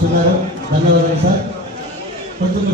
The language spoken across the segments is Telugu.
కూర్చున్నారు. ధన్యవాదాలు సార్. కొంచెం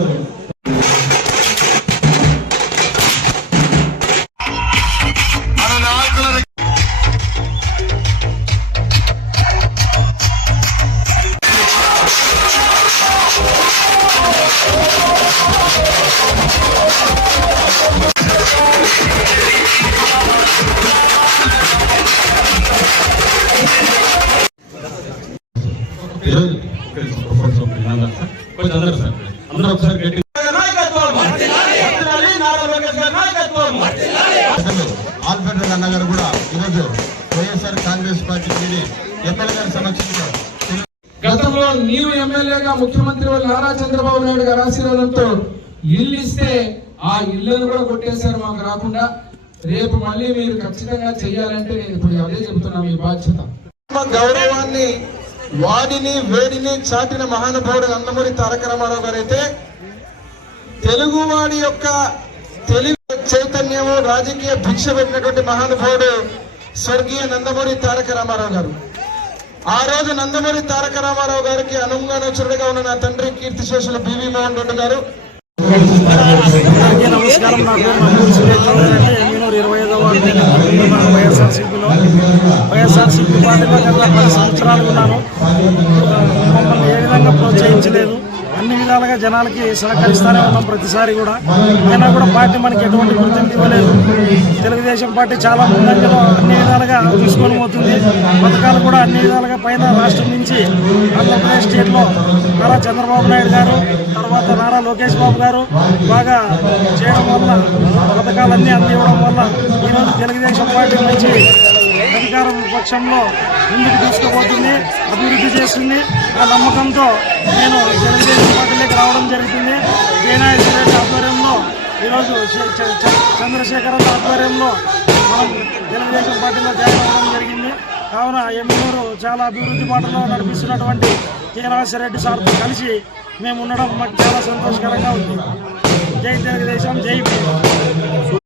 ఆల్ఫ్రెడ్ అన్న గారు కూడా ఈరోజు వైఎస్ఆర్ కాంగ్రెస్ పార్టీ ఎమ్మెల్యే గారి సమక్షంలో గతంలో నీవు ఎమ్మెల్యేగా ముఖ్యమంత్రి నారా చంద్రబాబు నాయుడు గారి ఆశీర్వాదంతో ఇల్లు ఇస్తే ఆ ఇళ్లను కూడా కొట్టేశారు మాకు రాకుండా. రేపు మళ్ళీ మీరు ఖచ్చితంగా చెయ్యాలంటే నేను ఇప్పుడు అదే చెబుతున్నా, మీ బాధ్యత. గౌరవాన్ని వాడిని వేడిని చాటిన మహానుభావుడు నందమూరి తారక రామారావు గారు అయితే తెలుగువాడి యొక్క తెలుగు చైతన్యము రాజకీయ భిక్ష పెట్టినటువంటి మహానుభావుడు స్వర్గీయ నందమూరి తారక రామారావు గారు. ఆ రోజు నందమూరి తారక రామారావు గారికి అనుంగానోచరుడుగా ఉన్న నా తండ్రి కీర్తిశేషులు బివి మోహన్ రెడ్డి గారు. నమస్కారం. నాకు ఎమ్మినూరు 25వ వార్డు వైఎస్ఆర్సీపీ పార్టీలో గత 10 సంవత్సరాలు ఉన్నాను. మమ్మల్ని ఏ విధంగా ప్రోత్సహించలేదు. అన్ని విధాలుగా జనాలకి సహకరిస్తూనే ఉన్నాం ప్రతిసారి కూడా. అయినా కూడా పార్టీ మనకి ఎటువంటి గుర్తింపు ఇవ్వలేదు. తెలుగుదేశం పార్టీ చాలా ముందంజలో అన్ని విధాలుగా తీసుకొని పోతుంది. పథకాలు కూడా అన్ని విధాలుగా పైన రాష్ట్రం నుంచి ఆంధ్రప్రదేశ్ స్టేట్లో నారా చంద్రబాబు నాయుడు గారు, తర్వాత నారా లోకేష్ బాబు గారు బాగా చేయడం వల్ల పథకాలన్నీ అందివ్వడం వల్ల ఈరోజు తెలుగుదేశం పార్టీ నుంచి అధికారం పక్షంలో ముందుకు తీసుకుపోతుంది, అభివృద్ధి చేస్తుంది. ఆ నమ్మకంతో నేను తెలుగుదేశం పార్టీలోకి రావడం జరుగుతుంది. జయనాయక రెడ్డి ఆధ్వర్యంలో ఈరోజు చంద్రశేఖర్ ఆధ్వర్యంలో మనం తెలుగుదేశం పార్టీలో జాయిన్ అవ్వడం జరిగింది. కావున ఎమ్మెల్యేలు చాలా అభివృద్ధి బాటలో నడిపిస్తున్నటువంటి జయనాయక రెడ్డి సార్తో కలిసి మేము ఉండడం మాకు చాలా సంతోషకరంగా ఉంది. జై తెలుగుదేశం, జై